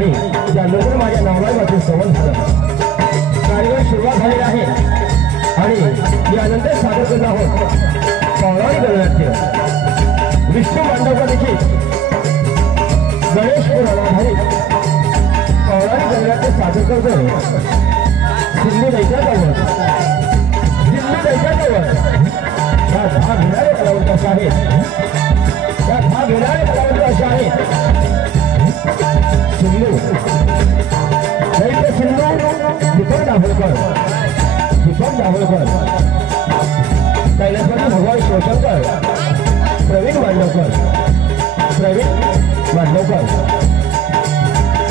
आणि त्यानंतर माझ्या नावाबाबतीत संवाद झाला। कार्यक्रम सुरुवात झालेला आहे आणि यानंतर सादर करत आहोत पौराणिक गणनाट्य। विष्णू मांडवकर देखील गणेश पुराणाधारित पौराणिक गणनाट्य सादर करतोय। सिंधू दैत्यावर हा भाग घेणारे कलावंत असे आहेत, त्या भाग घेणारे कलावंत असे आहेत सिंधू दैत्य सिंधू दीपक दाभोळकर, कैलासवासी भगवान शिवशंकर, प्रवीण मांडवकर,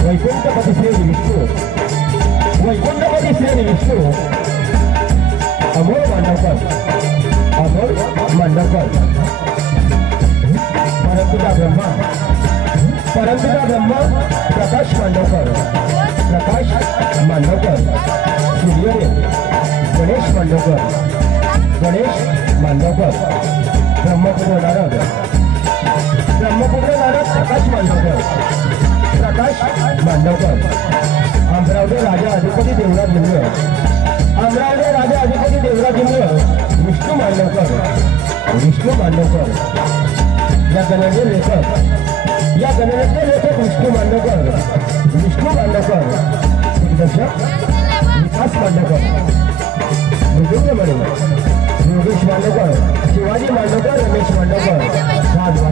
वैकुंठपती श्री विष्णू, अमोल मांडवकर, परमपिता ब्रह्मा प्रकाश मांडवकर, सूर्यदेव गणेश मांडवकर, ब्रह्मपुत्र नारद प्रकाश मांडवकर, अमरावती राजा अधिपती देवराज इंद्र, विष्णू मांडवकर, या गणनेचे लेखक विष्णू मांडवकर, दिग्दर्शक विकास मांडवकर, मृदुंगमणी योगेश मांडवकर, शिवाजी मांडवकर, रमेश मांडवकर, वादक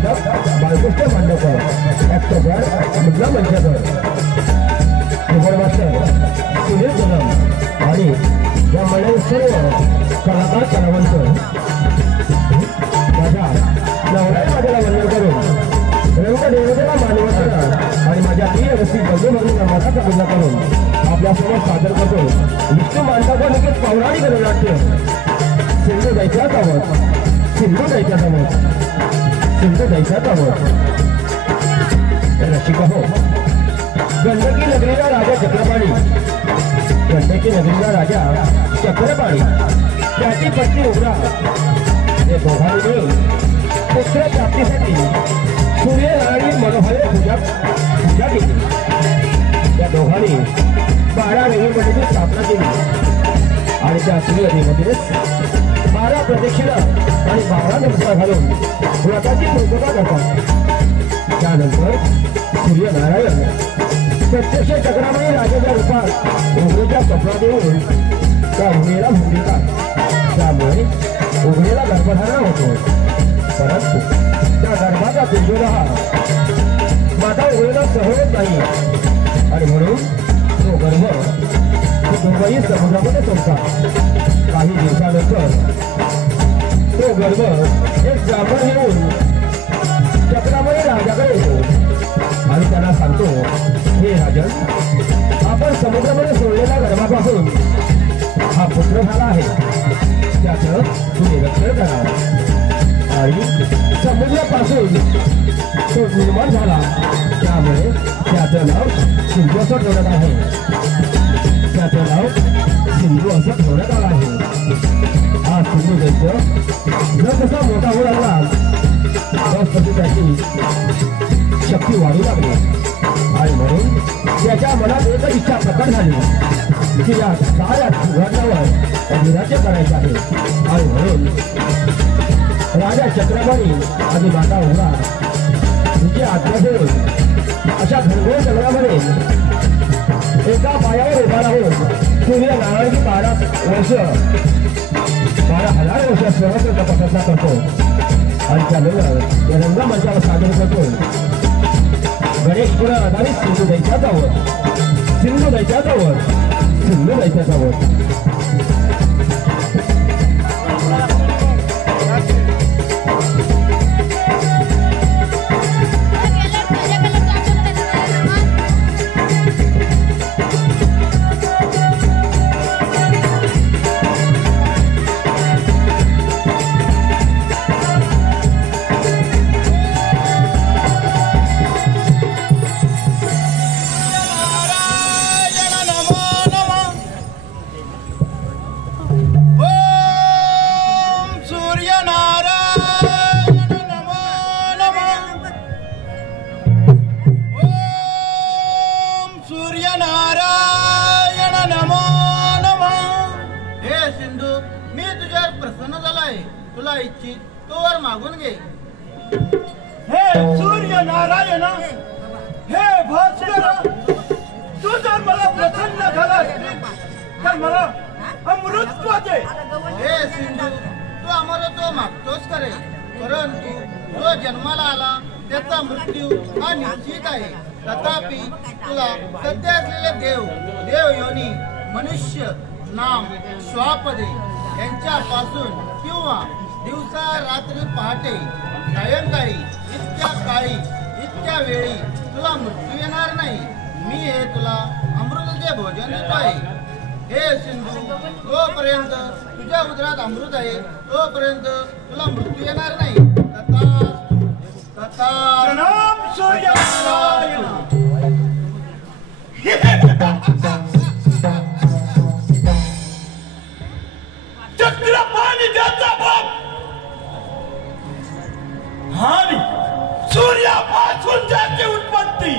बालकृष्ण मांडवकर, ॲक्टर मुद्रा मंचकर, मास्टर सुनील कदम आणि या मंडळी सर्व कलाकार कलावंत माझ्या नवऱ्याला माझ्याला वंदन करून रंग देवतेला मानवत करा आणि माझ्या प्रिय रसिक बंधूंना मठाचा पूजा करून आपल्यासमोर सादर करतो विष्णू मांडवकर लिखित पौराणिक गणनाट्य सिंधू दैत्याचा वध। रसिका हो, गंडकी नगरीला राजा चक्रपाणी त्याची पत्नी उघडा हे दोघांनी मिळून पुत्र प्राप्तीसाठी सूर्यनारायण मनोहर पूजा केली। त्या दोघांनी 12 नोव्हेंबरची स्थापना केली आणि त्या सूर्यदेवतेने 12 प्रदक्षिणा आणि 12 नमस्कार घालून व्रताची पूर्तता करतात। त्यानंतर सूर्यनारायण प्रत्यक्ष चक्रामणी राजाच्या रूपात उघडीच्या कपडा देऊन त्या उघडीला भूमिका, त्यामुळे उघडीला गर्भधारणा होतो। परंतु त्या गर्भाचा दुर्योधना माता उघडीला सहज नाही आणि म्हणून तो गर्भ दोघंही समुद्रामध्ये सोडतात। काही दिवसानंतर तो गर्भ एक ब्राह्मण येऊन चक्रामणी राजाकडे येतो आणि त्यांना सांगतो, हे राजन, आपण समुद्रामध्ये सोडलेल्या गर्भापासून हा पुत्र झाला आहे, त्याचं तुम्ही रक्षण करा। आणि समुद्रापासून तो निर्माण झाला, त्यामुळे त्याचं नाव सिंधू असं ठेवण्यात आहे। हा सिंधू दैत्य जर कसा मोठा होऊ लागला तशी त्याची शक्ती वाढू लागली आणि म्हणून त्याच्या मनात एक इच्छा प्रकट झाली की या साऱ्या घटनावर अधिराज्य करायचे आहे। आणि म्हणून राजा चक्रपाणी आणि माता उघडा तुझी आज्ञा देऊन अशा घनघोर जंगलामध्ये एका पायावर उभा राहून सूर्यनारायणाची 12,000 वर्ष सहस्र तपस्या करतो आणि त्यानंतर या रंगमंचावर सादर करतो गणेश पुराण आधारित सिंधू दैत्याचा वध। तुला इच्छित तोवर मागून घे. हे सूर्य नारायण, हे भास्कर, तू जर मला प्रसन्न झाला तर मला अमृत दे. हे सिंधू, तू अमरत्व मागतोस करे, परंतु जो जन्माला आला त्याचा मृत्यू हा निश्चित आहे. तथापि तुला सध्या असलेले देव योनी, मनुष्य नाम, श्वापदे यांच्यापासून किंवा दिवसा रात्री पहाटे सायंकाळी इतक्या काळी इतक्या वेळी तुला मृत्यू येणार नाही. मी हे तुला अमृताचे भोजन देतो आहे. हे सिंधू, तोपर्यंत तुझ्या उदरात अमृत आहे तोपर्यंत तुला मृत्यू येणार नाही. प्रणाम सूर्य नारायण. चक्रपाणी ज्याचा बाप आणि सूर्यापासून ज्याची उत्पत्ती.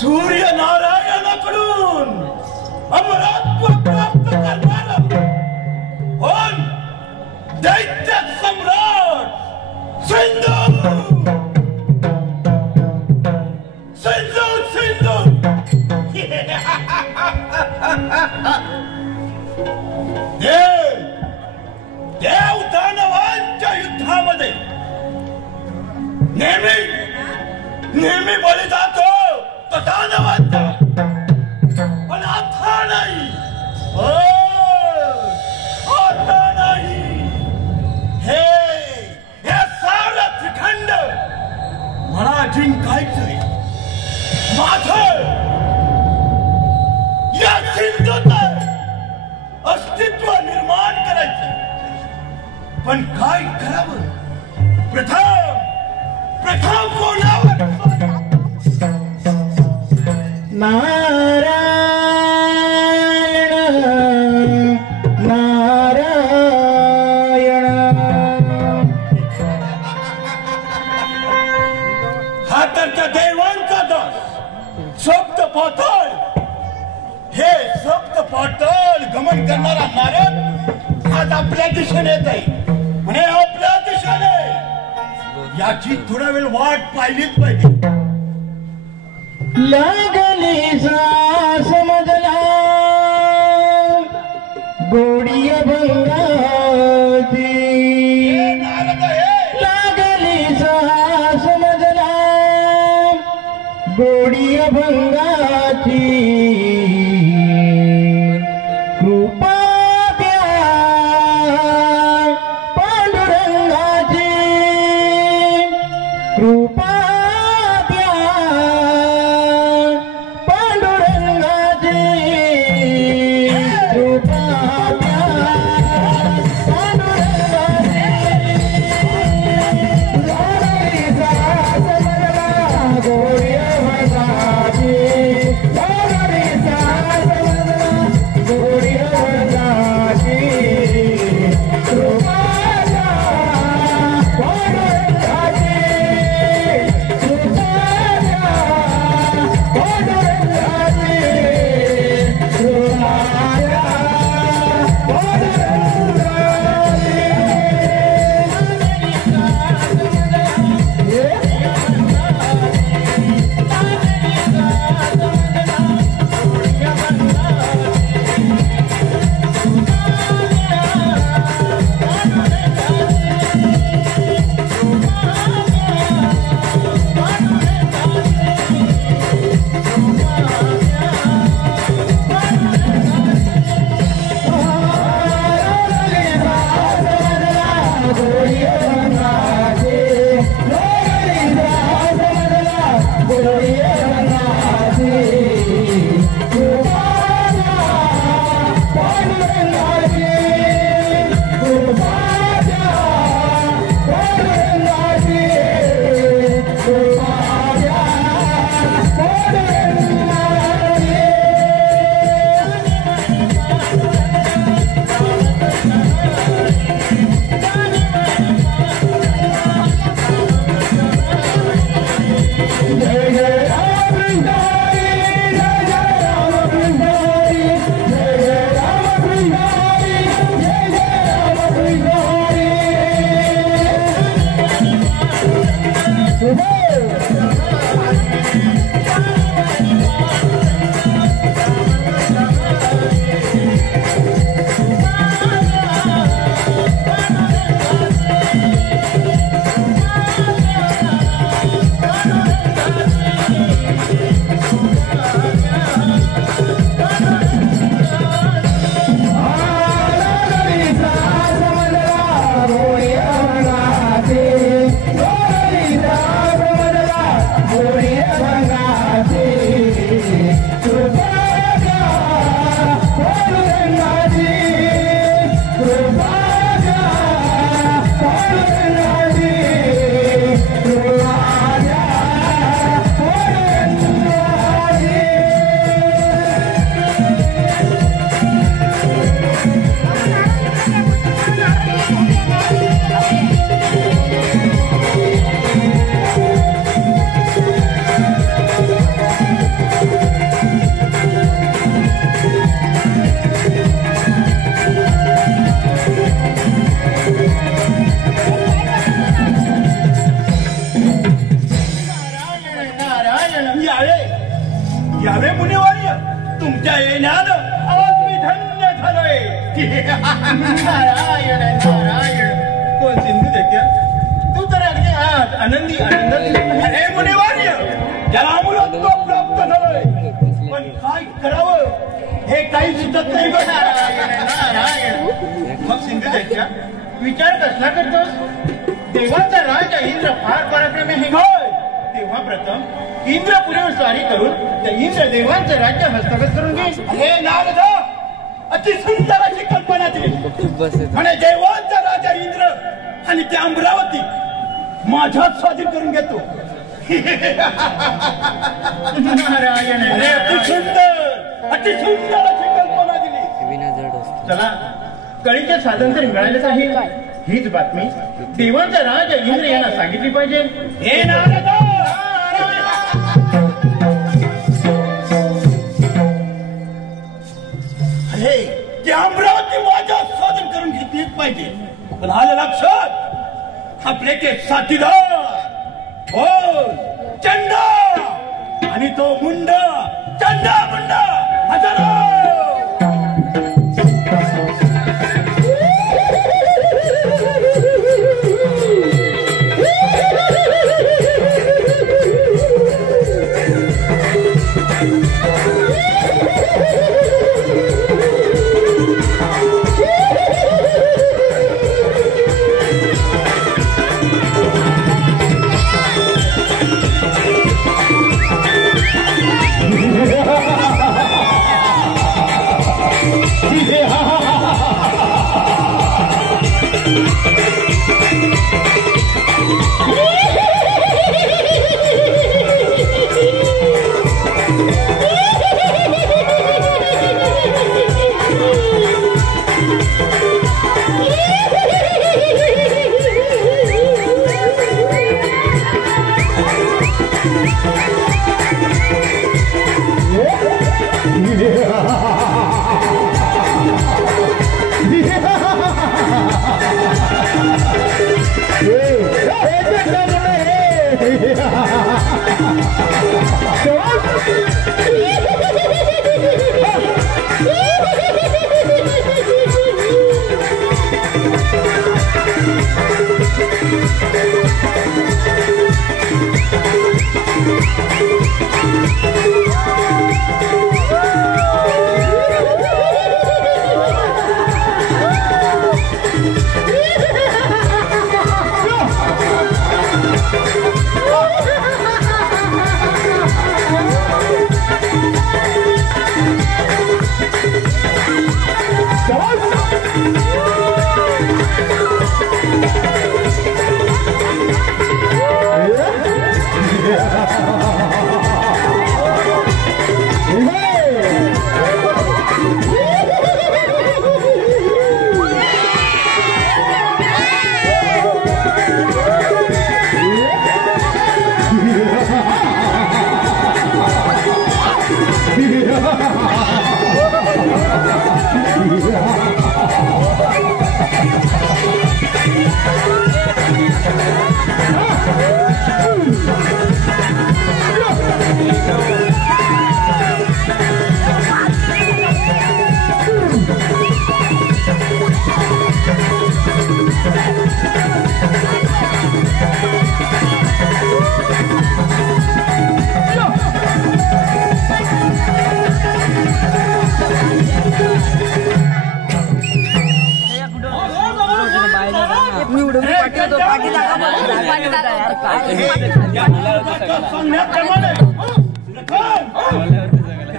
सूर्य नारायणाकडून अमरत्व प्राप्त करणारा कोण? दैत्य सम्राट सिंधू. देव दानवांच्या युद्धामध्ये नेहमी बळी जातो तो दानवांचा, पण आता नाही. आता नाही. हे सारा त्रिखंड मला जिंकायचंय. माझं या सिंधूचं अस्तित्व निर्माण करायचं, पण काय करावं? प्रथम कोणावर? नारायण नारायण. हा तर त्या देवांचा दास सप्त पाताळ. हे सप्त पाताळ गमन करणारा नारद आज आपल्या दिशेने येत आहे. आणि आपल्या दिशेने याची थोडा वेळ वाट पाहिलीच पाहिजे. लागली समजला गोडी भंगाची. लागली समजला गोडी भंगाची. कृपा पांडुरंगाची. कृपा Yeah. येण्यानं आज मी धन्य झालोय. नारायण नारायण. कोण सिंधू देत्या? तू तर अगदी आज आनंदी आनंदात. अरे मुनिवर्य, ज्याला अमरत्व प्राप्त झालंय, पण काय करावं हे काही सुचत नाही बघ. नारायण. मग सिंधू देत्या विचार कसला करतोस? देवाचा राजा इंद्र फार पराक्रमी आहे. काय तेव्हा प्रथम इंद्रपुरीवर स्वारी करून त्या इंद्रदेवांचं राज्य हस्तगत करून घे. हे नारद, अति सुंदर अशी कल्पना दिली. आणि देवांचा राजा इंद्र आणि ते अमरावती माझ्यात स्वाधीन करून घेतो. नारायण अरे अति सुंदर अशी कल्पना दिली. चला, कळीचे साधन तरी मिळालेच आहे. हीच बातमी देवांचा राजा इंद्र यांना सांगितली पाहिजे. हे नारद, अरे ते अमरावती माझ्यात स्वाधीन करून घेतलीच पाहिजे. पण आलं लक्षात, आपले ते साथीदार हो चंडा आणि तो मुंड चंडा मुंडा हजारो.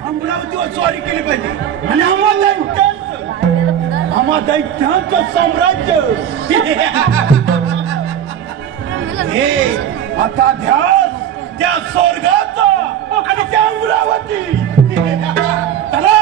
अमरावतीवर स्वारी केली पाहिजे आणि आम्हा दैत्यांचं साम्राज्य हे आता ध्यास त्या स्वर्गाचा आणि त्या अमरावती. चला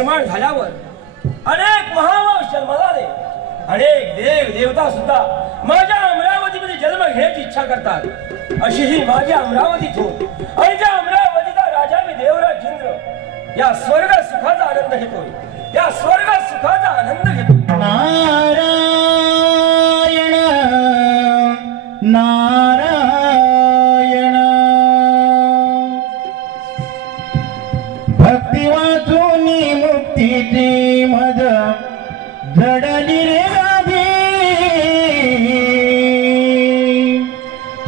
निर्माण झाल्यावर अनेक महावंश जन्माला आले. अनेक देव देवता सुद्धा माझ्या अमरावतीमध्ये जन्म घेण्याची इच्छा करतात. अशी ही माझी अमरावतीतून आणि त्या अमरावतीचा राजा मी देवराज इंद्र या स्वर्ग सुखाचा आनंद घेतोय. या स्वर्ग सुखाचा आनंद घेतोय. नारायण नारायण भक्ती वाचून मुक्तीची मज जडली रे राधी.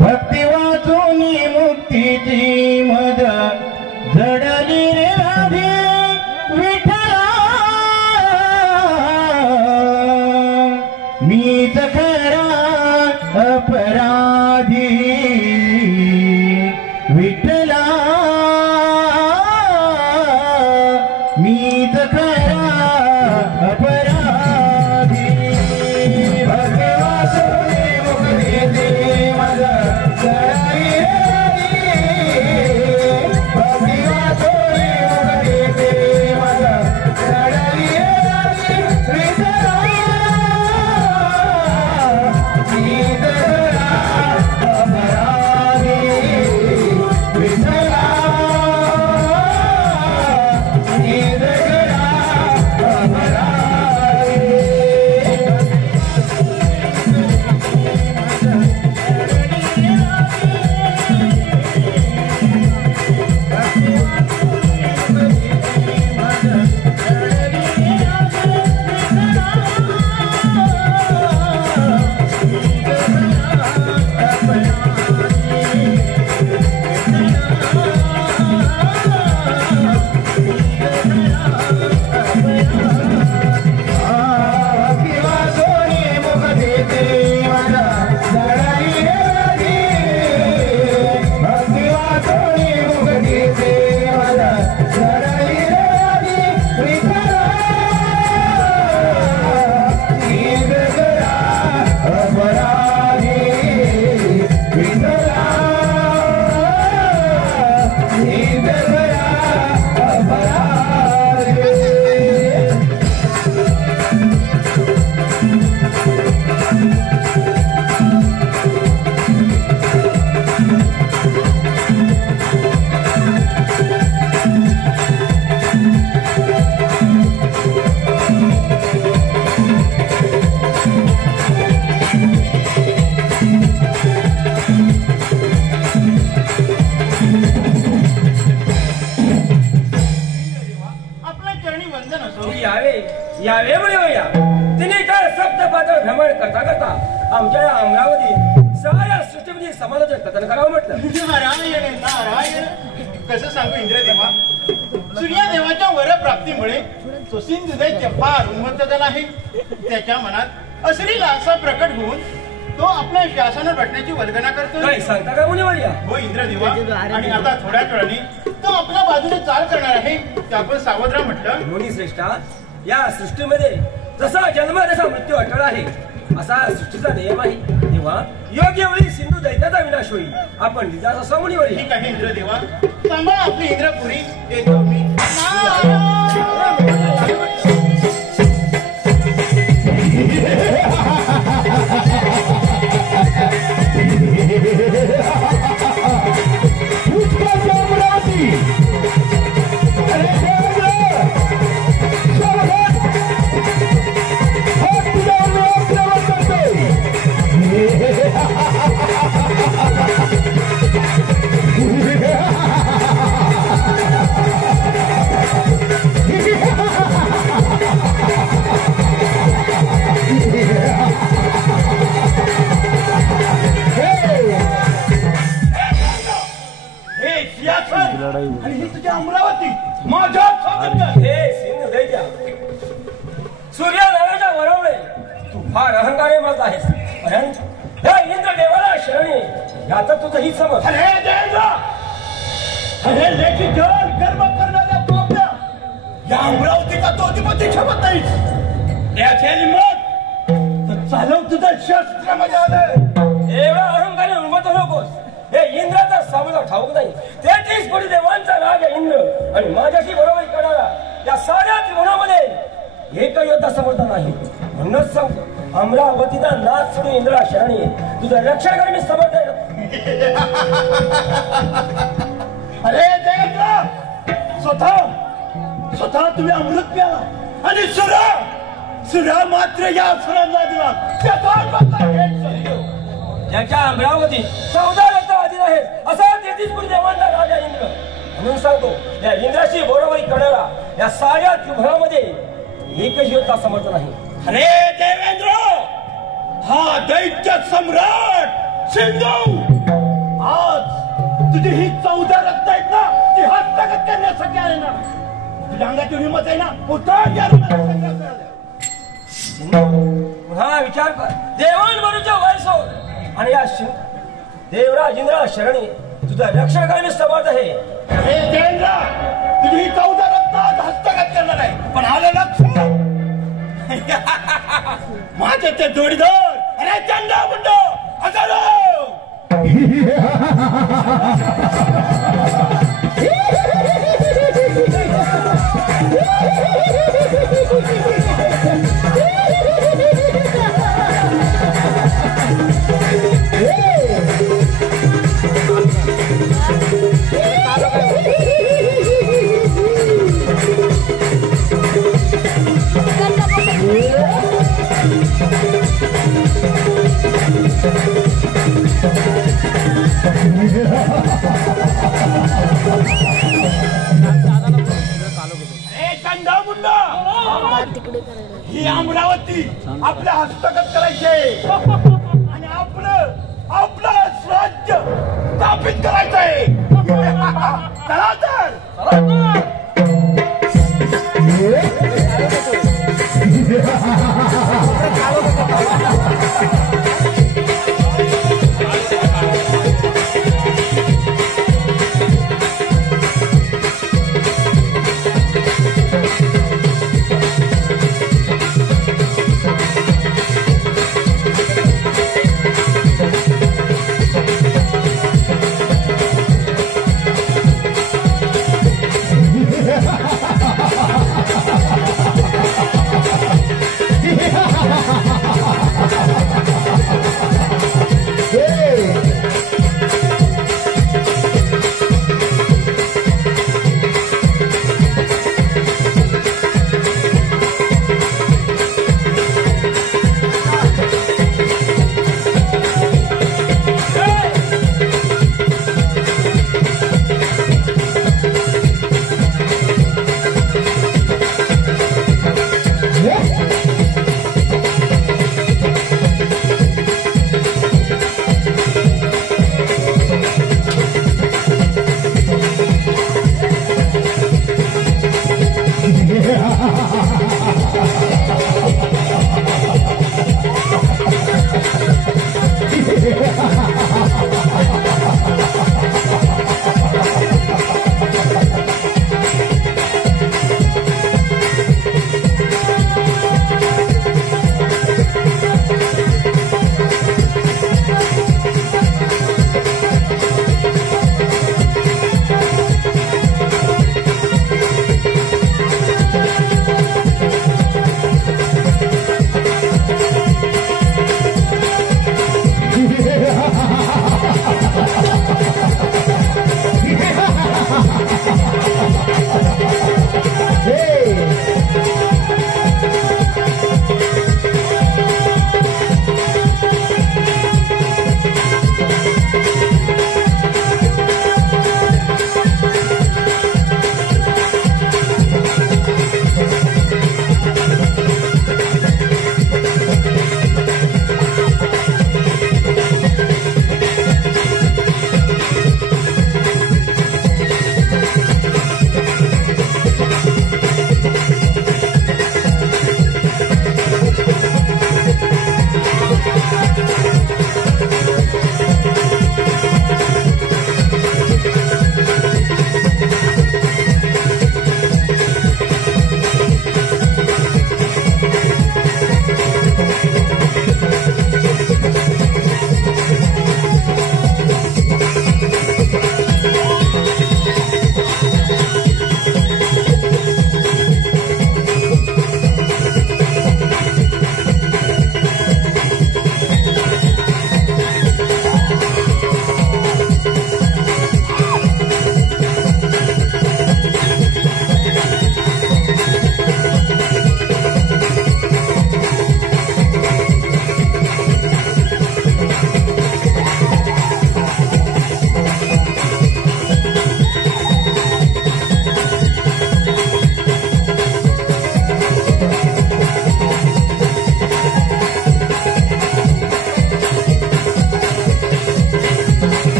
भक्ती वाचून मुक्तीची मज जडली रे राधी. विठ्ठला मीच खरा अपराधी. विठ्ठला मीच खरा अपराधी. भक्ती वाचून मुक्तीची मज जडली रे राधी. भक्ती वाचून मुक्तीची मज जडली रे राधी. विठ्ठला मीच खरा अपराधी. विठ्ठला मीच खरा अपराधी. आपल्या चरणी वंदन असो. यावे म्हणूया तिने काय सप्त पातळ भ्रमण करता करता आमच्या या अमरावती साऱ्या सृष्टीमध्ये समाजाचे कथन करावं म्हटलं. नारायण नारायण कसं सांगू इंद्रदेवा. सूर्यदेवाच्या वरप्राप्तीमुळे तो सिंधुदैत्य फार उन्मत्त आहे. त्याच्या मनात असली लालसा प्रकट होऊन तो आपल्या शासनावर भेटण्याची वल्गना करतो. काय सांगता का मुनिवर्या? हो इंद्रदेवा. आणि आता थोड्याच वेळाने तो आपल्या बाजूने चाल करणार आहे. ते आपण सावध राहा म्हटलं. मुनी श्रेष्ठा, या सृष्टीमध्ये जसा जन्म तसा मृत्यू अटळ आहे असा सृष्टीचा नियम आहे. तेव्हा योग्य वेळी सिंधू दैत्याचा विनाश होईल. आपण लिजा असा मुनिवर्या. ठीक आहे इंद्रदेवा. सांभाळ आपली इंद्रपुरी. येतो मी. आणि ही तुझी अमरावती माझ्या स्वातंत्र्य. हे सिंधू दैत्या, सूर्यदेवाच्या वरवळे तू फार अहंकारे मत आहेस. परंतु या इंद्रदेवाला शरणी याचं तुझं ही समज. अरे देवा, अरे लेखी जल गर्व करणाऱ्या पापण्या या अमरावतीचा तो अधिपती क्षमत नाही. त्याचे मत तर चालव तुझं शस्त्रामध्ये आलं. एवढा अहंकारे उन्मत नकोस. हे इंद्राचा सामना ठाऊक नाही. 33 कोटी देवांचा राज इंद्र आणि माझ्याशी बरोबरी करणारा या साऱ्या होता समजता नाही. म्हणूनच सांगतो, अमरावतीचा नाच सोडून इंद्रा शरणी तुझं रक्षण कर मी समर्थ आहे. अरे देवेंद्र, स्वतः तुम्ही अमृत प्याला आणि सुरा मात्र या असुरांना दिला. ज्याच्या अमरावती 14 रत्न अधीन आहेत असा 33 कोटी देवांचा राजा इंद्र. म्हणून सांगतो, या इंद्राची बरोबरी करणारा या साऱ्या त्रिभुवनामध्ये एकही होता समर्थ नाही. अरे देवेंद्र, हा दैत्य सम्राट सिंधू आज तुझी ही 14 रत्न आहेत ना, ती हस्तगत करण्यासाठी आले ना. तुझ्या अंगाची हिंमत आहे ना, उतर या रणरांगणात. पुन्हा विचार कर, देवांबरोबरच्या वयसोर आणि या देवराज इंद्रा शरणी तुझं रक्षण करणे समर्थ आहे. हे देवेंद्र, तुझी ही 14 रत्न आज हस्तगत करणार आहे. पण आलं लक्ष, माझे ते जोडीदार अरे चंदा मुंड हजारो. ही अमरावती आपल्या हस्तगत करायचे आणि आपलं स्वराज्य स्थापित करायचंय. चला तर.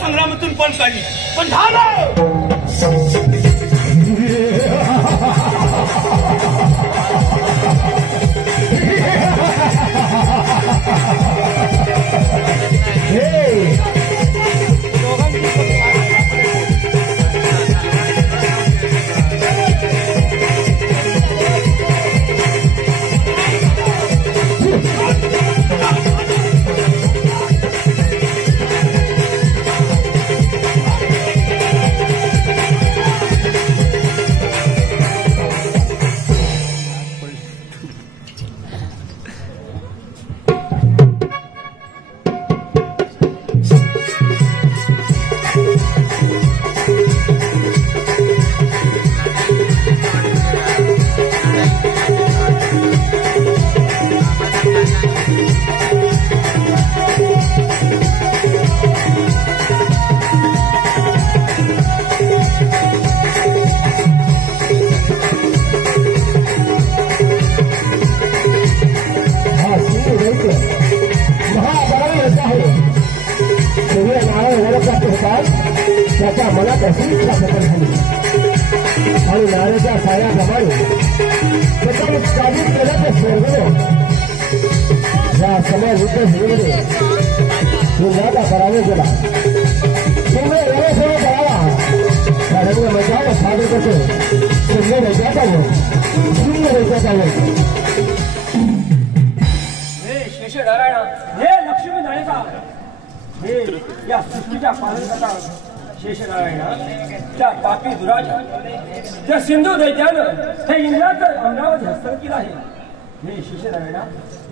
संग्रामातून पण काढली पण झालं त्याच्या मनात अशी इच्छा प्रकट झाली आणि नाण्याच्या सायाप्रमाणे त्याच्याने साधित केल्याचे स्वर्गदेव या सगळ्या युद्ध भूमीमध्ये युद्धाचा पराभव केला पूर्ण रणसेवा करावा त्या रंगमंचावर सादर करतो सुंदर रंगाचा वर सुंदर रंगाचा वर हे शेष नारायण हे लक्ष्मी नायका हे या सृष्टीच्या पालनकर्ता शेष नारायण त्या पापी दुराजा त्या सिंधू दैत्यानं हे इंद्राचं अमरावती हस्तगत आहे हे शेष नारायण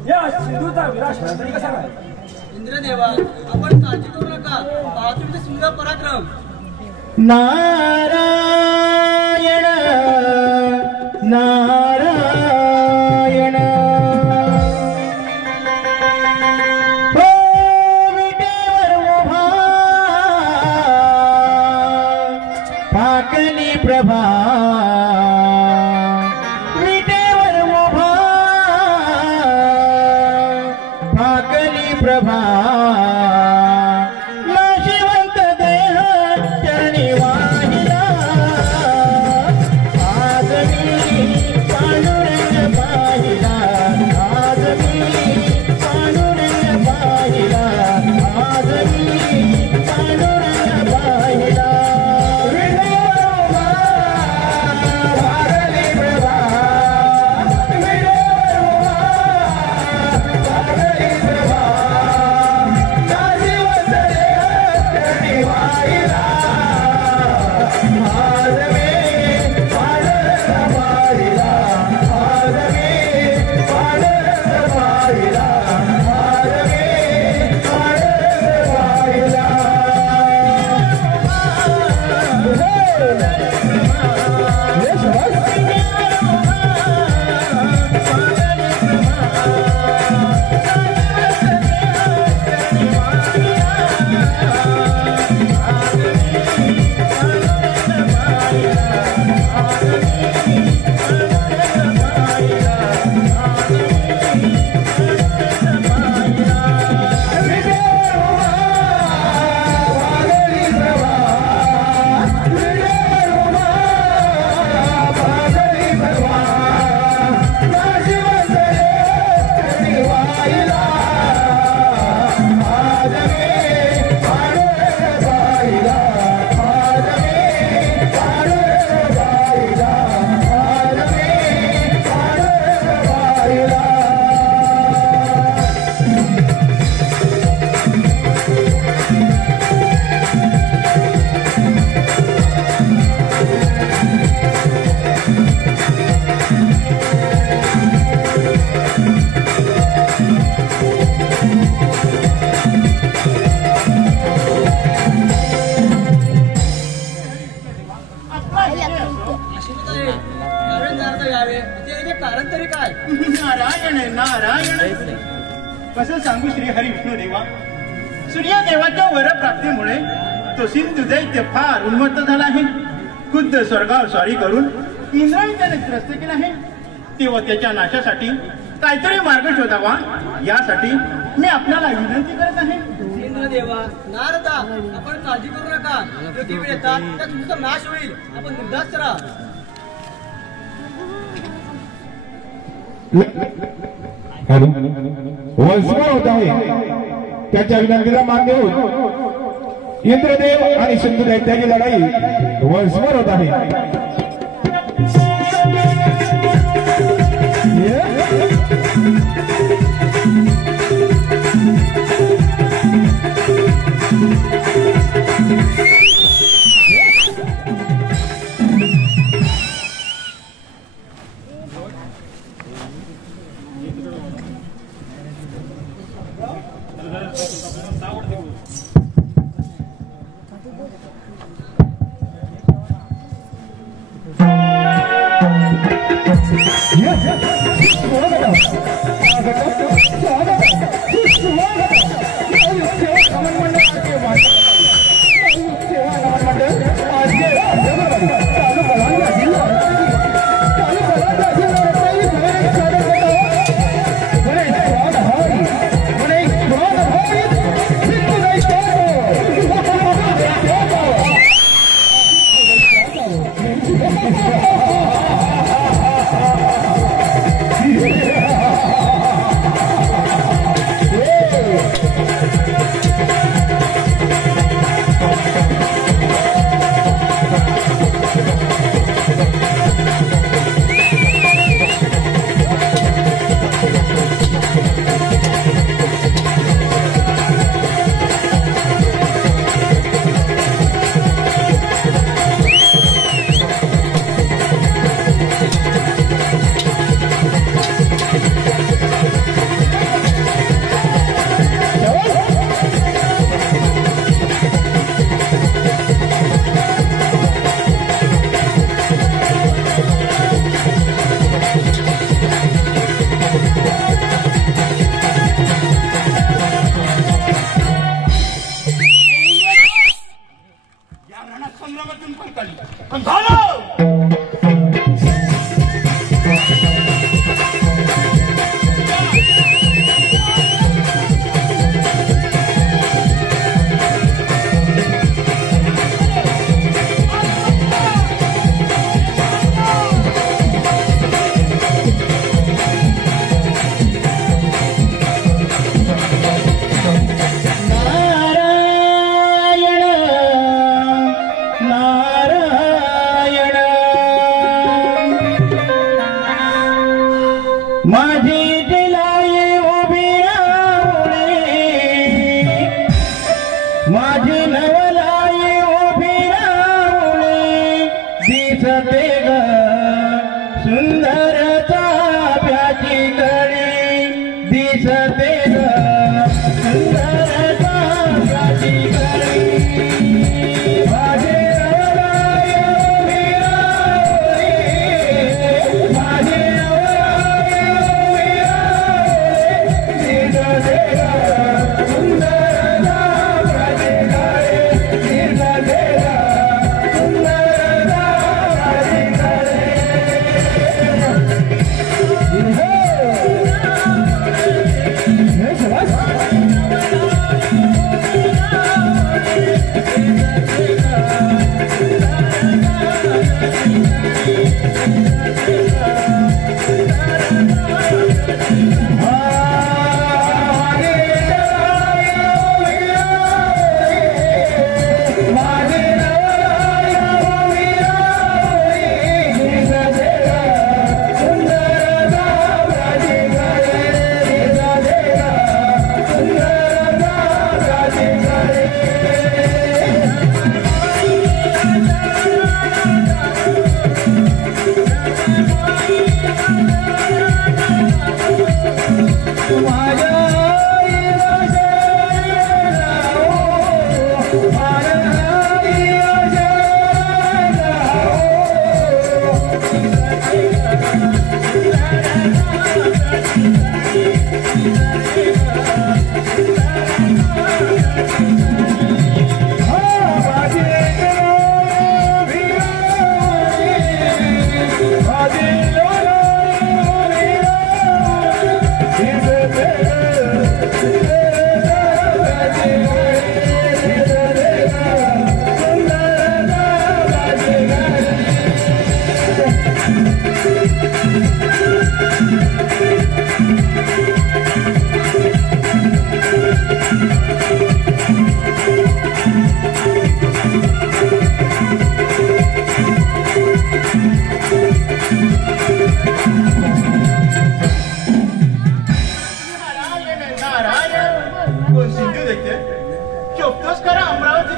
या सिंधूचा विनाश तरी कसा काय इंद्रदेवा आपण काळजी करू नका पाहतो तुमचे सिंह पराक्रम नारायण नारायण प्रभा विटेवर उभा फाकली प्रभा नाशिवंत देह चरणी वाहिला आज मी पांडुरंग पाहिला आज मी पांडुरंग पाहिला आज मी पांडुरंग पाहिला सूर्यदेवाच्या वरप्राप्तीमुळे तो सिंधू दैत्य फार उन्मत्त झाला आहे. खुद्द स्वर्गावर स्वारी करून इंद्राने त्याने त्रस्त केला आहे. तेव्हा त्याच्या नाशासाठी काहीतरी मार्ग शोधावा, यासाठी मी आपल्याला विनंती करत आहे. इंद्रदेवा, नारदा, आपण काळजी करू नका. पृथ्वीवर येतात त्यात तुमचा नाश होईल. आपण निर्धास्त राहा. वंशवार होत आहे त्याच्या विनंतीला मान्य होऊन इंद्रदेव आणि सिंधू दैत्याची लढाई वंशवार होत आहे.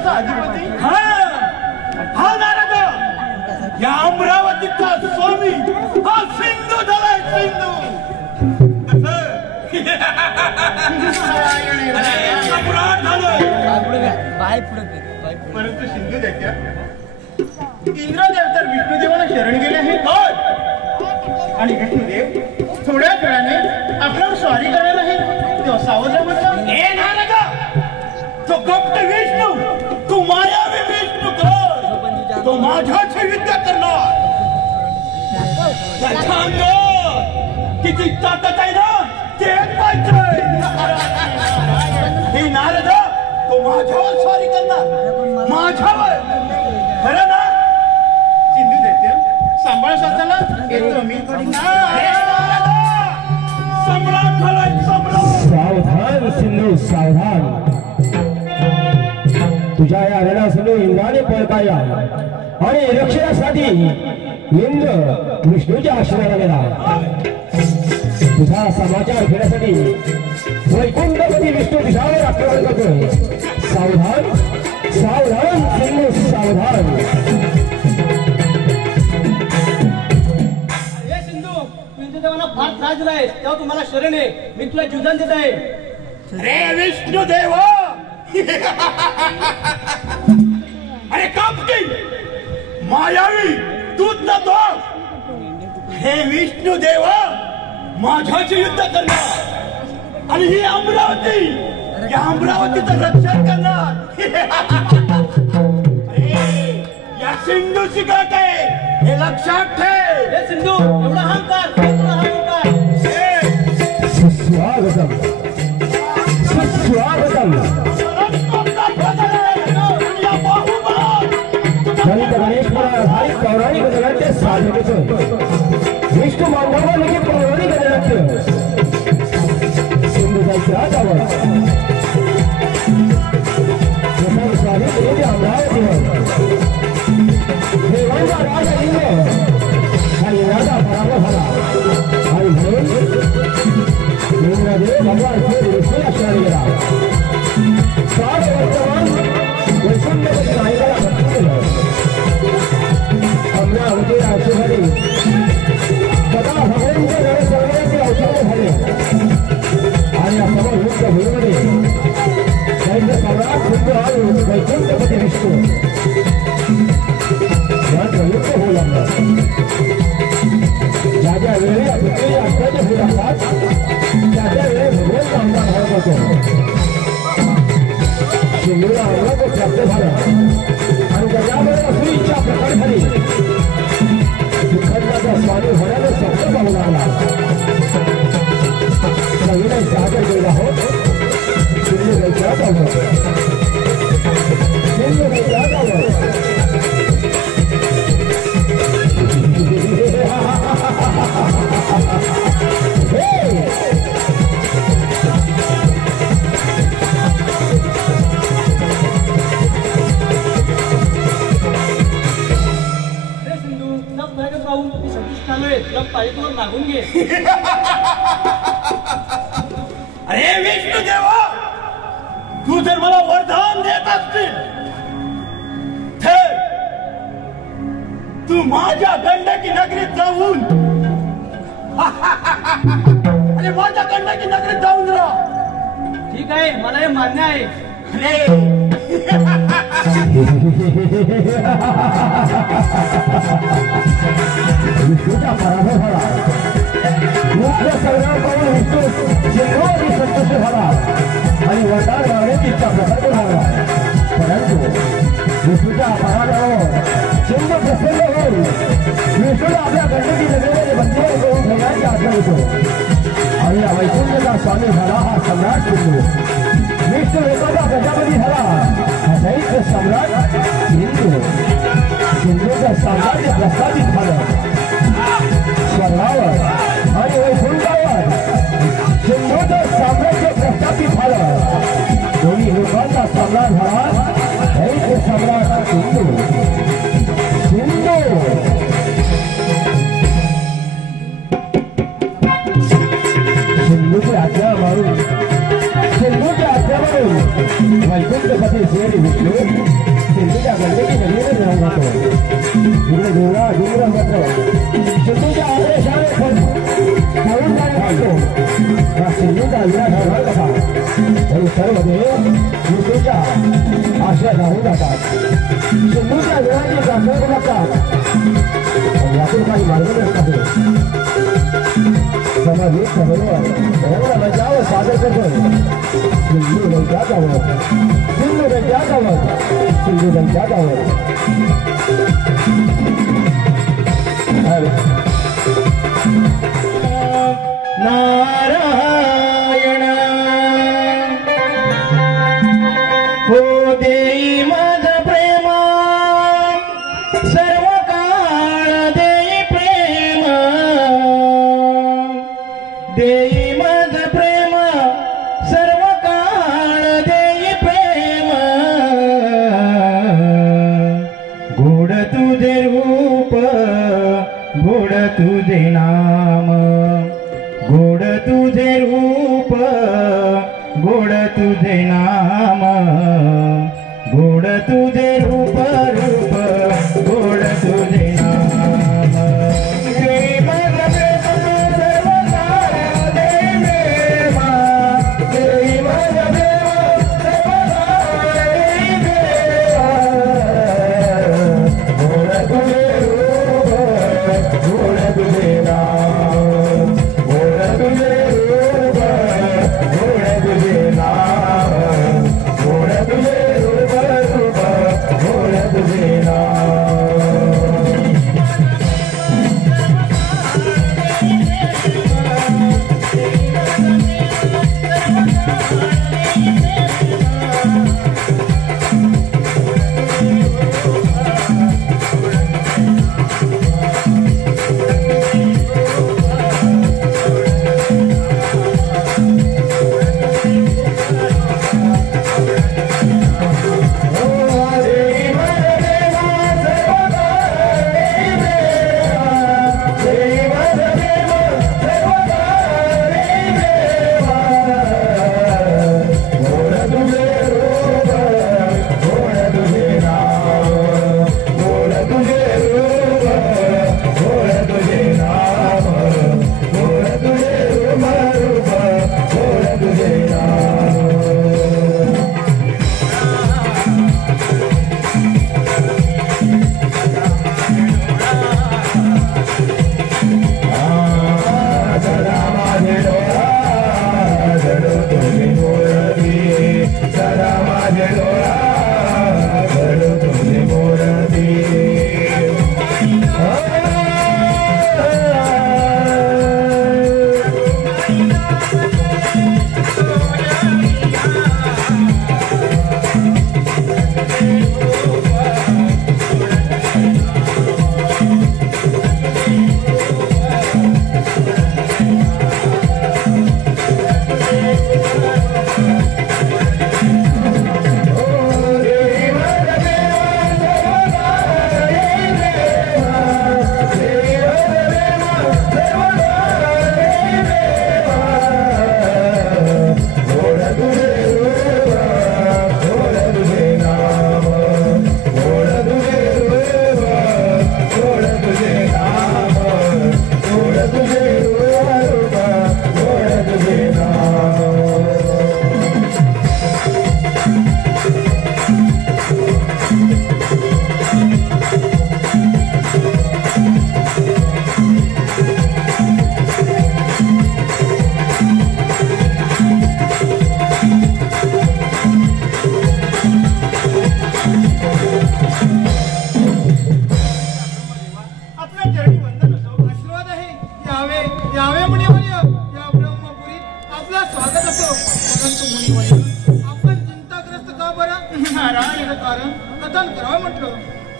सिंधूचा अधिपती हा नारद या अमरावतीचा स्वामी हा सिंधू झालाय सिंधू सम्राट झालोय परंतु सिंधू दैत्या इंद्रदेव तर विष्णुदेवाला शरण गेले आहेत आणि विष्णुदेव थोड्या वेळाने आपल्यावर स्वारी करणार आहे तो सावध म्हटलं हे नारद तो कपट विष्णू तू मायावी विष्णू कर तो माझ्याशी युद्ध करणार त्याच्या अंगात किती ताकद आहे ना ते पाहिजे हे नारद तो माझ्यावर स्वारी करणार माझ्यावर खरं ना सिंधू दैत्य सांभाळ स्वतःला येतो मी सम्राट झालाय सम्राट सावधान सिंधू सावधान तुझ्या या रणासमोर इंद्राने पळ काढला आणि रक्षणासाठी इंद्र विष्णूच्या आश्रयाला गेला तुझा समाचार घेण्यासाठी वैकुंठपती विष्णू तुझ्यावर आक्रमण करतोय सावधान सावधान सिंधू सावधान हे सिंधू तू इंद्रदेवांना फार त्रास दिलाय तेव्हा तुम्हाला शरण आहे मी तुला जीवदान देत आहे रे विष्णू देव अरे कापकी मायावी तूच ना तो हे विष्णू देव माझ्याचे युद्ध करणार आणि ही अमरावती या अमरावतीचं रक्षण करणार या सिंधूची गाठ आहे हे लक्षात ठेव हे सिंधू एवढा अहंकार एवढा अहंकार सुस्वागतम सुस्वागतम संत गणेश आधारित पौराणिक गणनाट्य सादर करतोय विष्णू मांडवामध्ये पौराणिक गणनाट्य सिंधू दैत्यावर प्रथम स्वामी देवी अमरावतीवर देवांचा राजा इंद्र हा इंद्राचा पराभव झाला आणि म्हणून इंद्रदेव भगवान श्री विष्णूला शरण गेला सात वर्तमान वैकुंठपती नायकाला भक्ती केलं अमरावती राज्यभरी सदा भगवानचे रणसंग्रामाचे अवतार झाले आणि या समोर युद्ध भूमीमध्ये दैत्य सम्राट सिंधू आणि वैकुंठपती विष्णू यांचं युद्ध होऊ लागलं ज्या ज्या वेळी या पृथ्वीचे अत्याचे होत असतात त्या त्या वेळी भगवंत आमचा भाव करतो सिंधूला अमृत प्राप्त झालं आणि त्याच्यामध्ये असली इच्छा प्रकट झाली दुःखाचा स्वामी होण्याने सत्य पाहू लागला सगळ्यांनी सादर केला आहोत सिंधू दैत्यावर सिंधू दैत्यावर पायीतून मागून घे अरे विष्णू देवा तू जर मला वरदान देत असतील तर तू माझ्या गंडकी नगरीत जाऊन अरे माझ्या गंडकी नगरीत जाऊन राहा ठीक आहे मला हे मान्य आहे अरे विष्णूचा पराभव झाला मुख्य संग्राम पाहून विष्णू सिंहावरी संतुष्ट झाला आणि वरदान मागण्याची इच्छा प्रकट झाला परंतु विष्णूच्या पराभवावर सिंह प्रसन्न होऊन विष्णूला आपल्या गंडकी नगरीमध्ये बंदीवर करून ठेवण्याची आज्ञा देतो आणि या वैकुंठचा स्वामी झाला हा सम्राट सिंधू विष्णू लोकांचा प्रजापती झाला हा दैत्य सम्राट सिंधू सिंधूचं साम्राज्य प्रस्थापित झालं स्वर्गावर आणि वैकुंठावर सिंधूचं साम्राज्य प्रस्थापित झालं दोन्ही लोकांचा सम्राट झाला दैत्य सम्राट सिंधू सिंधू सिंधूची आज्ञा मारून सिंधूची आज्ञा मारून वैकुंठपती श्री विष्णू सिंधूच्या गणपती नदीवर जाऊन जातो. इकडे देवळा डोंगर मात्र सिंधूच्या आदेशाने खाऊन जातो. या सिंधूचा विराट होणार कसा तरी सर्व देव विष्णूच्या आशा जाऊन जातात. सिंधूच्या विराची प्रार्थना लागतात. यातून काही मार्ग नसतात. समाजिक समन्वय एवढा बचाव सादर करतो. सिंधू लंका जावं, सिंधू लंका जावं, सिंधू लंका जावं. नारायण हो देई माझ प्रेमा सर्व काळ देई प्रेम देई माझ प्रेम सर्व काळ देई प्रेम गोड तुझे रूप गोड तुझे नाम गोड तुझे रूप गोड तुझे नाम गोड तुझे रूप रूप गोड तुझे नाम देई माझ प्रेम सर्व काळ देई प्रेम देई माझ प्रेम सर्व काळ देई प्रेम गोड तुझे रूप गोड तुझे नाम गोड तुझे रूप गोड तुझे नाम गोड तुझे रूप रूप गोड तुझे नाम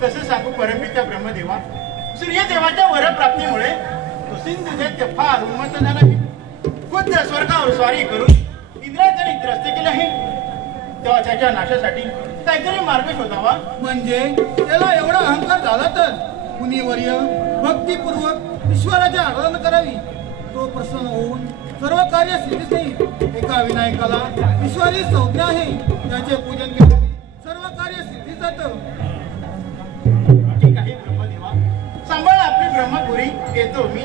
तसे सांगू परमपिता ब्रह्मदेवा, सूर्यदेवाच्या वरप्राप्तीमुळे सिंधुदैत्य फार उन्मत्त झाला आहे. खुद्द स्वर्गावर स्वारी करून इंद्रायणी त्रस्त केले आहे. तेव्हा त्याच्या नाशासाठी काहीतरी मार्ग शोधावा. म्हणजे त्याला एवढा अहंकार झाला तर मुनिवर्य भक्तीपूर्वक ईश्वराची आराधना करावी. तो प्रसन्न होऊन सर्व कार्य सिद्धीस नाही. एका विनायकाला ईश्वरी संज्ञा आहे, त्याचे पूजन केले सर्व कार्य सिद्धीस जातं. ठीक आहे ब्रह्मदेवा, सांभाळ आपली ब्रह्मपुरी, येतो मी.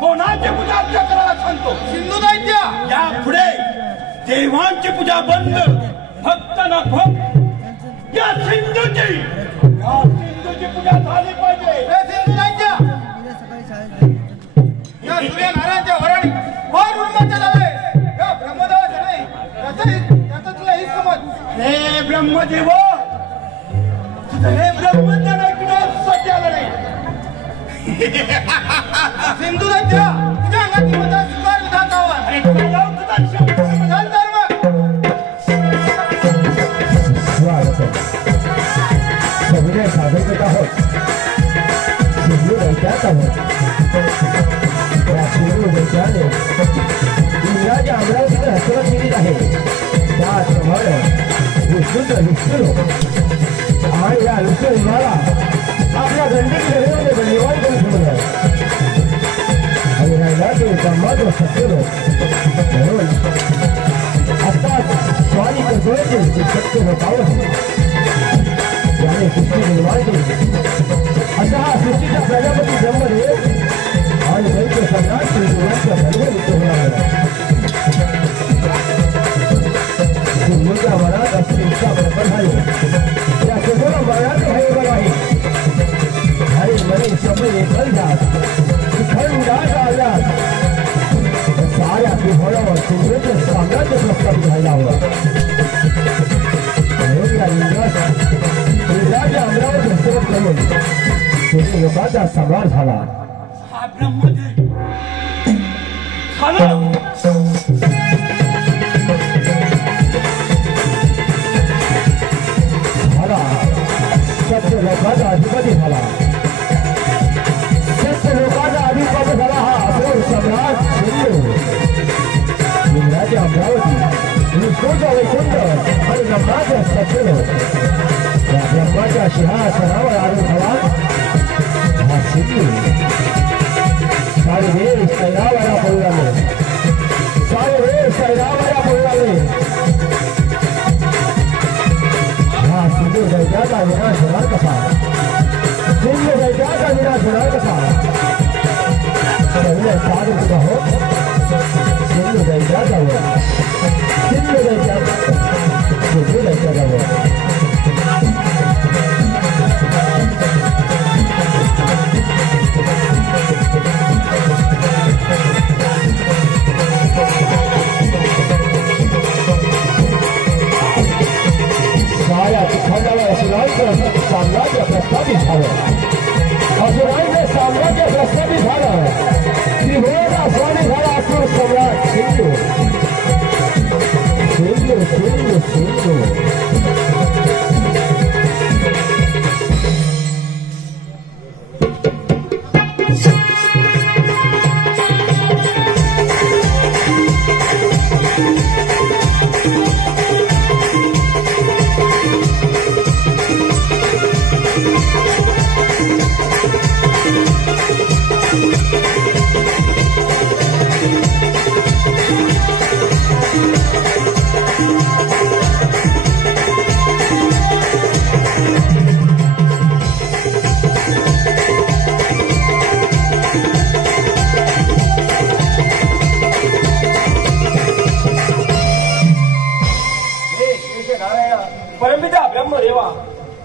कोणाची पूजा अर्चा करायला सांगतो? सिंधुदैत्य. या पुढे देवांची पूजा बंद, फक्त ना फक्त या सिंधूची पूजा झाली पाहिजे. हे सिंधुदैत्य, या सूर्यनारायणच्या वराडी फार उन्मत्त झालाय. या ब्रह्मदेवाचं नाही, त्याचं तुला ही समज. हे ब्रह्मदेव, तुझं हे ब्रह्मदेव ऐकण्यासाठी आलं नाही. सिंधुदैत्य, तुझ्या अंगात मता स्वीकार विधातावा. अरे तुझा शब्द चल तर मग. स्वागत सगळे सादर करत आहोत. सिंधुदैत्यात आहोत. या सिंधुदैत्याने इंद्राच्या अमरावतीने हस्तगत केली आहे. त्याचप्रमाणे विष्णू आणि या विष्णुला आपल्या गंडीच्या रेवमध्ये निवारण करून ठेवलं आणि राहिला ते ब्रह्माचं सत्य म्हणून आता स्वामी कर्तव्याचे सत्य होतावं याने सृष्टी निर्माण केली. असा हा सृष्टीचा प्रजापती ब्रह्मदेव आणि दैत्य सम्राट श्रीदेवांच्या धर्मयुक्त होणार. सिंधूच्या वनात अस्थिरता बरोबर झाली. त्या सगळं मरणाचं भयंकर आहे. हरी मनी शब्द एकल जात खंडात आल्यात साऱ्या पिहोळावर सिंधूचे साम्राज्य प्रस्थापित व्हायला हवं. इंद्राच्या अमरावती हस्तगत करून तिथे लोकांचा सम्राट झाला. हा ब्रह्मदेव झाला. सत्य लोकांचा अधिपती झाला. सत्य लोकांचा अधिपती झाला हा असूर सम्राट सिंधू. इंद्राची अमरावती, विष्णूचा वैकुंठ आणि ब्रह्माचा सत्य या ब्रह्माच्या सिंहासनावर आरूढ झाला हा सिंधू. सारे वेळ सैरावया पडू लागले. सारे वेळ सैरावया पडू लागले. हा सिंधू दैत्याचा विनाश होणार कसा? सिंधू दैत्याचा विनाश होणार कसा? पहिले साधू तुझा हो. सिंधू दैत्याचा वर, सिंधू दैत्याचा, सिंधू दैत्याचा वर. साम्राज्य प्रस्थापित झालं. असुरांचे साम्राज्य प्रस्थापित झालं. त्रिभुवनाचा स्वामी झाला असुर सम्राट सिंधू. सिंधू सिंधू सिंधू.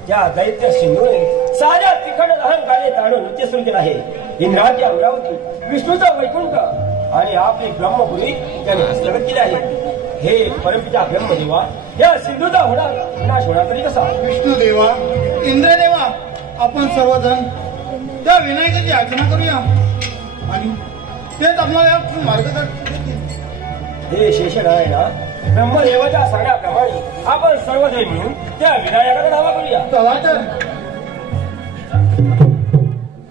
त्या दैत्य सिंधूने साऱ्या तिखट अहंकारे ताणून नृत्य सुरू केलं आहे. इंद्राची अमरावती, विष्णूचा वैकुंठ आणि आपली ब्रह्मपुरी त्याने हस्तगत केली आहे. हे परमपिता ब्रह्मदेवा, या सिंधूचा होणार नाश होणार तरी कसा? विष्णुदेवा, इंद्रदेवा, आपण सर्वजण त्या विनायकाची याचना करूया आणि तेच आपल्याला मार्गदर्शन देतील. हे शेषनारायणा, ब्रह्मदेवाच्या सांगण्याप्रमाणे आपण सर्वजण मिळून त्या विनायकाचा धावा करूया. चला तर.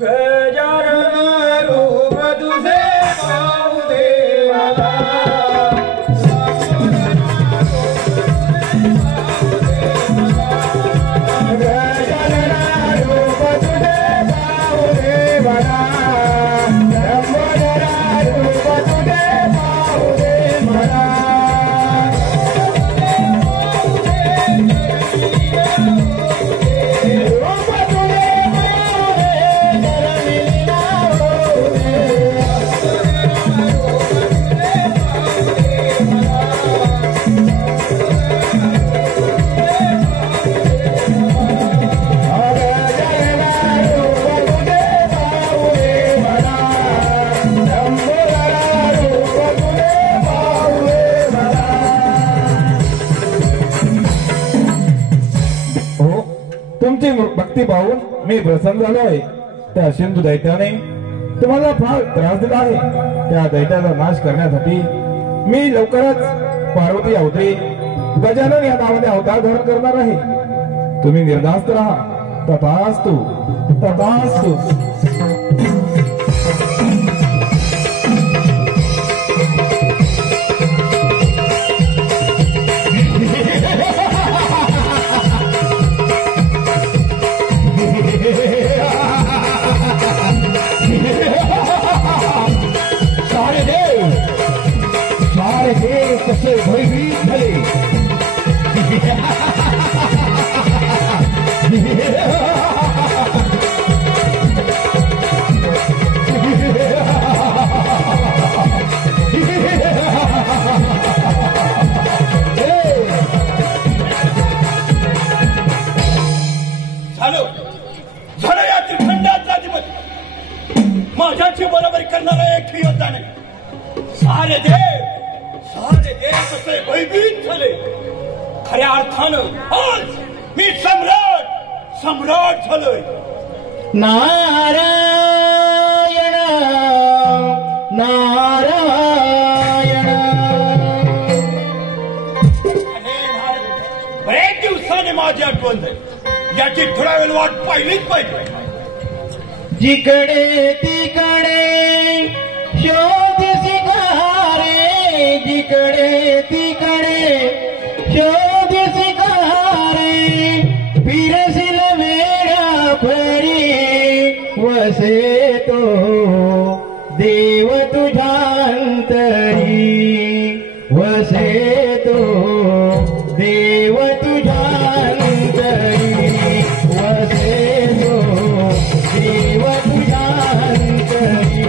गजानन रूप तुझे पाहू दे मला, तुमची भक्ती पाहून मी प्रसन्न झालोय. त्या सिंधू दैत्याने तुम्हाला फार त्रास दिला आहे. त्या दैत्याचा नाश करण्यासाठी मी लवकरच पार्वती अवतरी गजानन या नावाने अवतार धारण करणार आहे. तुम्ही निर्धास्त राहा. तथास्तु तथास्तु. कसे भयभीत झाले. झालं या त्रिखंडाचा अधिपती. माझ्याची बरोबरी करणारा एक योद्धा नाही. सारे देव कसे भयभीत झाले. खऱ्या अर्थानं आज मी सम्राट झालोय. नारायण नारायण. बरेच दिवसाने माझी आठवण झाली. याची थोडा वेळ वाट पाहिलीच पाहिजे. जिकडे तिकडे शोध शिकारे, जिकडे तिकडे शोध शिकारे. फिरशील वेळा फरी वसे तो देव तुझ्या अंतरी. वसे तो देव तुझ्या अंतरी. वसे तो देव तुझ्या अंतरी.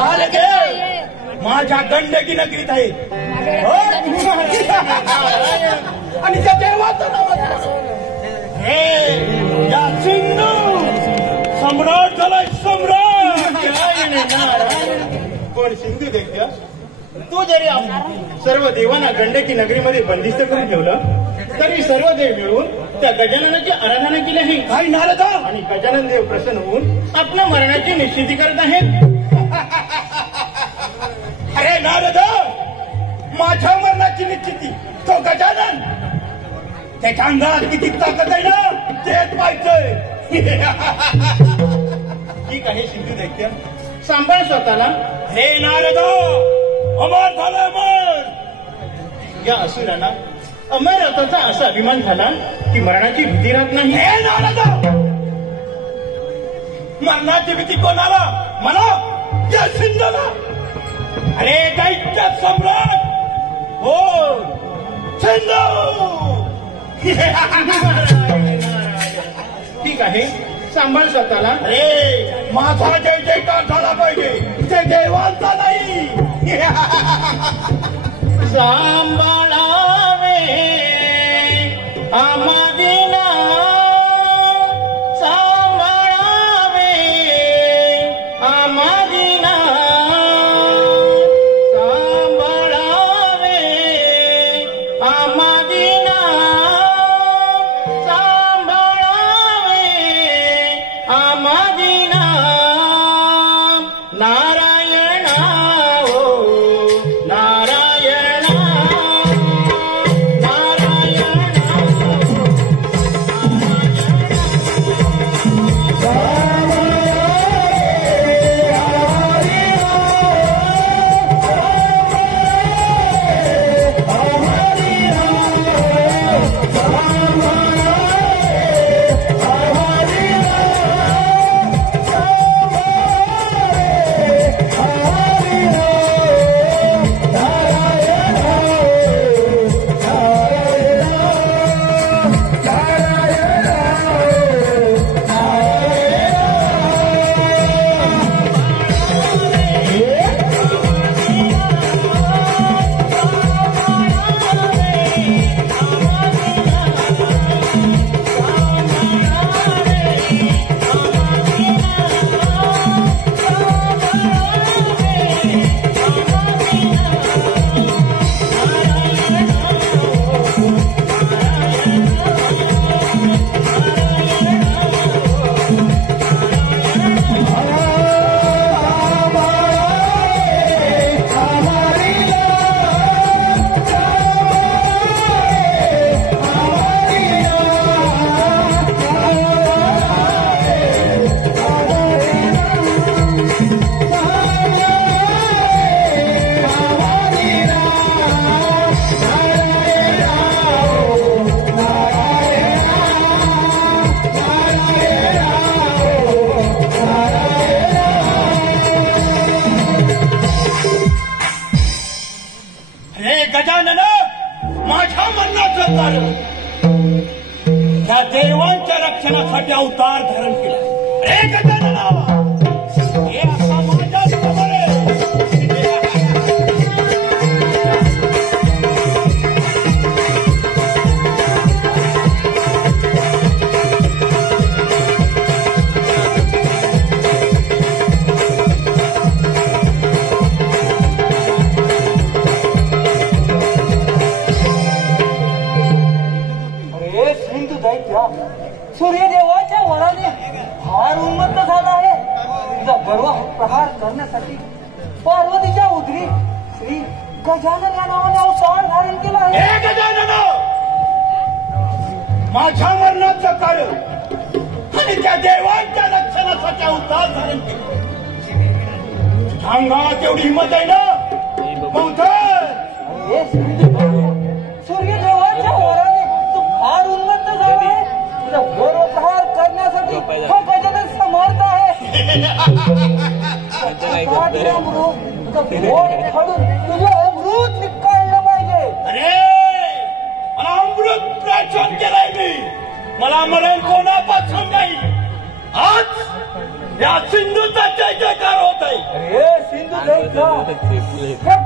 हाल घे माझ्या गंडकी नगरीत आहे हो? आणि त्या देवाचं नाव हे या सिंधू सम्राट झालाय सम्राट. कोण सिंधू देखील तू जरी सर्व देवांना गंडकी नगरीमध्ये बंदिस्त करून ठेवलं तरी सर्व देव मिळून त्या गजाननाची आराधना केली आहे. काय नारदा आणि गजानन देव प्रसन्न होऊन आपल्या मरणाची निश्चिती करत आहेत. अरे नारदा माझ्या मरणाची निश्चिती तो गजानन त्याच्या अंगात किती ताकद आहे ना तेच पाहिजे. ठीक आहे सिंधू दैत्य सांभाळ स्वतःला. हे नारदा अमर झालं अमर. या असुरांना अमरत्वाचा असा अभिमान झाला की मरणाची भीती राहत नाही. हे नारदा मरणाची भीती कोणाला मला या सिंधूला. अरे दैत्य सम्राट हो सिंधू. ठीक आहे सांभाळ स्वतःला. अरे माझा जय जयकार झाला पाहिजे ते देवांचा नाही. सांभाळावे आमादिना सांभाळावे आमादिना सांभाळावे आमादिना सांभाळावे आमादिना नारायणा हो नारायणा त्या देवांच्या रक्षणासाठी अवतार धारण केला. रे गजानना हे असा माझ्या समोर आहे. सूर्यदेवाच्या वराने फार उन्मत्त झाला आहे. तुझा गर्व प्रहार करण्यासाठी पार्वतीच्या उदरी श्री गजानन या नावाने अवतार धारण केला आहे. हे गजानना माझ्या मरणाचं कारण आणि त्या देवांच्या रक्षणासाठी अवतार धारण केलं. अंगात एवढी हिंमत आहे ना मग हे सूर्यदेवाच्या वराने तू फार उन्मत्त झाला आहे. तुझा गर्व प्रहार करण्यासाठी हा गजानन समर्थ आहे. तुझं अमृत निकाललं पाहिजे. अरे मला अमृत प्राशन केलंय मी. मला मरण कोणापासून नाही. आज या सिंधूचा जय जयकार होत आहे. अरे सिंधू या